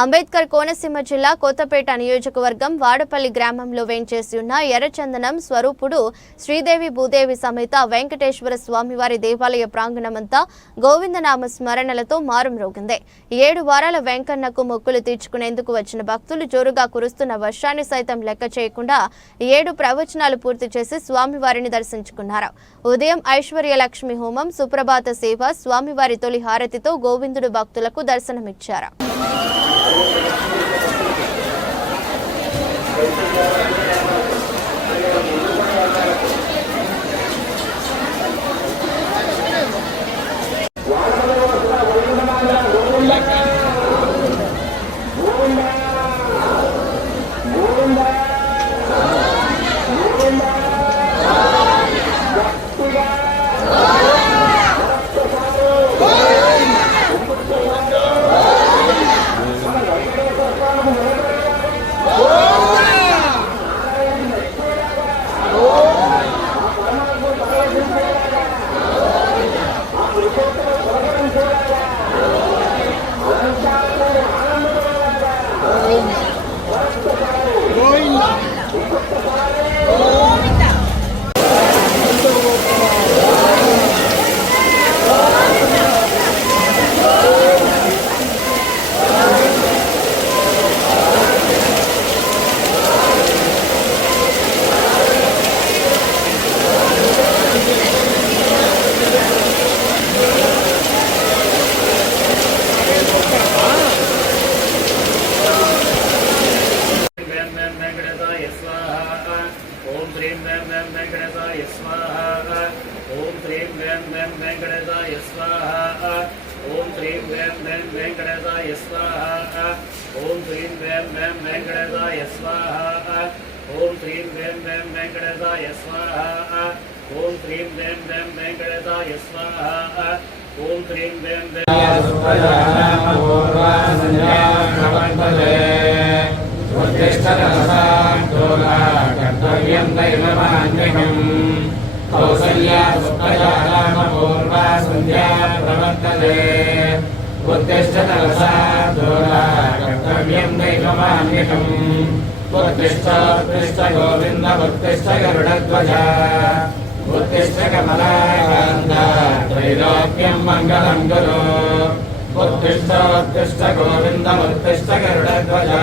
అంబేద్కర్ కోనసీమ జిల్లా కొత్తపేట నియోజకవర్గం వాడపల్లి గ్రామంలో వేంచేసి ఉన్న ఎర్రచందనం స్వరూపుడు శ్రీదేవి భూదేవి సమేత వెంకటేశ్వర స్వామివారి దేవాలయ ప్రాంగణమంతా గోవిందనామ స్మరణలతో మారుమ్రోగింది. 7 వారాల వెంకన్నకు మొక్కులు తీర్చుకునేందుకు వచ్చిన భక్తులు జోరుగా కురుస్తున్న వర్షాన్ని సైతం లెక్క చేయకుండా 7 ప్రవచనాలు పూర్తి చేసి స్వామివారిని దర్శించుకున్నారు. ఉదయం ఐశ్వర్యలక్ష్మి హోమం, సుప్రభాత సేవ, స్వామివారి తొలి హారతితో గోవిందుడు భక్తులకు దర్శనమిచ్చారు. ओम श्रीं वेंकटेशाय स्वाहा। ओम श्रीं वेंकटेशाय स्वाहा। ओम श्रीं वेंकटेशाय स्वाहा। ओम श्रीं वेंकटेशाय स्वाहा। ओम श्रीं वेंकटेशाय स्वाहा। ओम श्रीं वेंकटेशाय स्वाहा। ओम श्रीं कर्तव्यं दैवमान्यकम् कौसल्या सुप्रजापूर्वा सन्ध्या प्रवर्तते उत्तिष्ठत रसार्दूला कर्तव्यं दैवमान्यकम् उत्तिष्ठ गोविन्द उत्तिष्ठ गरुडध्वजा उत्तिष्ठ कमलाकान्ता त्रैलोक्यं मङ्गलं कुरु उत्तिष्ठ गोविन्द उत्तिष्ठ गरुडध्वजा